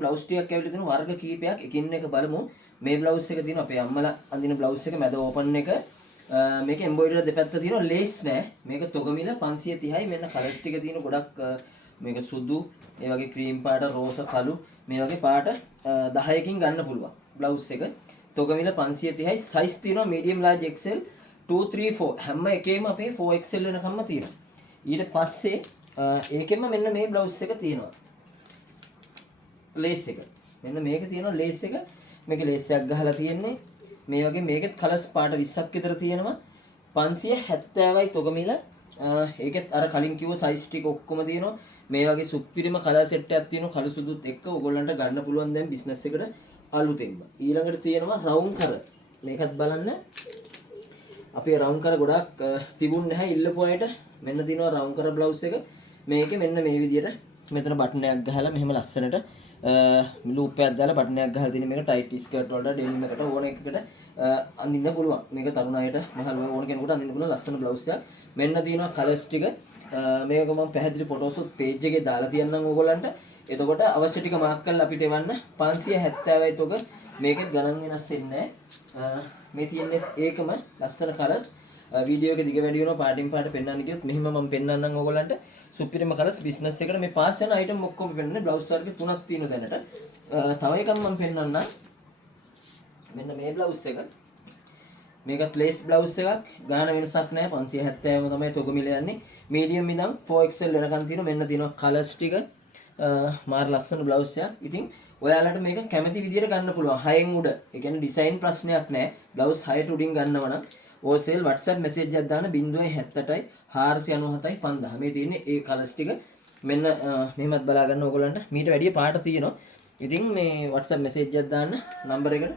Blouse ටිකක් ඇවිල්ලා තියෙන වර්ග කීපයක් එකින් එක බලමු. මේ බ්ලවුස් එක තියෙන අපේ අම්මලා අඳින බ්ලවුස් එක මැද ඕපන් එක. මේක එම්බ්‍රොයිඩරි දෙපැත්ත තියෙනවා ලේස් නෑ. මේක තොගමිල 530යි. මෙන්න කලර්ස් ටික තියෙන ගොඩක් මේක සුදු, ඒ වගේ ක්‍රීම් පාට, රෝස, කළු මේ වගේ පාට 10කින් ගන්න පුළුවන්. බ්ලවුස් එක තොගමිල 530යි. සයිස් තියෙනවා medium large XL 2 3 4 හැම එකේම අපේ 4XL වෙනකම්ම තියෙනවා. ඊට පස්සේ ඒකෙම මෙන්න මේ බ්ලවුස් එක තියෙනවා. ලේස් එක. මෙන්න මේක තියෙනවා ලේස් එක. මේක ලේස් එකක් ගහලා තියෙන්නේ. මේ වගේ මේකෙත් කලර්ස් පාට 20ක් විතර තියෙනවා. 570යි තොගමිල. ඒකෙත් අර කලින් කිව්ව සයිස් ටික ඔක්කොම තියෙනවා. මේ වගේ සුපිරිම කලර් සෙට් එකක් තියෙනවා. කළු සුදුත් එක්ක ඔයගොල්ලන්ට ගන්න පුළුවන් දැන් බිස්නස් එකට අලුතෙන්ම. ඊළඟට තියෙනවා රවුම් කර. මේකත් බලන්න. අපේ රවුම් කර ගොඩක් තිබුණ නැහැ ඉල්ලපු අයට. මෙන්න තියෙනවා රවුම් කර බ්ලවුස් එක. මේකේ මෙන්න මේ විදියට මෙතන බටන් එකක් ගහලා මෙහෙම ලස්සනට ලූප් එකක් දාලා බටන් එකක් ගහලා තියෙන මේක ටයිට් ස්කර්ට් වලට ඩෙනිම් එකට ඕන එකකට අඳින්න පුළුවන්. මේක තරුණ අයට මහල් ඕන කෙනෙකුට අඳින්න පුළුවන් ලස්සන බ්ලවුස් එකක්. මෙන්න තියෙනවා කලර්ස් ටික. මේක මම පැහැදිලි ෆොටෝස් පේජ් එකේ දාලා තියන්නම් ඕගොල්ලන්ට. එතකොට අවශ්‍ය ටික මාක් කරලා අපිට එවන්න. 570යි තොග. මේකෙත් ගණන් වෙනස් වෙන්නේ නැහැ. මේ තියෙන්නේ ඒකම ලස්සන කලර්ස්. වීඩියෝ එක දිග වැඩි වෙනවා පාටින් පාට පෙන්වන්න කියොත් මෙහිම මම පෙන්වන්නම් ඕගොල්ලන්ට සුපිරිම කලර්ස් බිස්නස් එකට මේ පාස් යන අයිටම් ඔක්කොම පෙන්වන්නේ බ්ලවුස් වර්ග තුනක් තියෙනවා දැනට. තව එකක් මම පෙන්වන්නම්. මෙන්න මේ බ්ලවුස් එක. මේකත් ලේස් බ්ලවුස් එකක්. ගාන වෙනසක් නැහැ 570ම තමයි තොගමිල යන්නේ. මීඩියම් ඉඳන් 4XL වෙනකන් තියෙනවා. මෙන්න තියෙනවා කලර්ස් ටික. මාර ලස්සන බ්ලවුස් එකක්. ඉතින් ඔයාලට මේක කැමති විදියට ගන්න පුළුවන්. 6න් උඩ. ඒ කියන්නේ ඩිසයින් ප්‍රශ්නයක් නැහැ. බ්ලවුස් 6ට උඩින් ගන්නව නම් ඕසෙල් WhatsApp message එකක් දාන්න 078යි 497යි 5000. මේ තියෙන්නේ ඒ කලර්ස් ටික. මෙන්න මෙහෙමත් බලා ගන්න ඕගොල්ලන්ට. මීට වැඩිය පාට තියෙනවා. ඉතින් මේ WhatsApp message එකක් දාන්න නම්බර එකට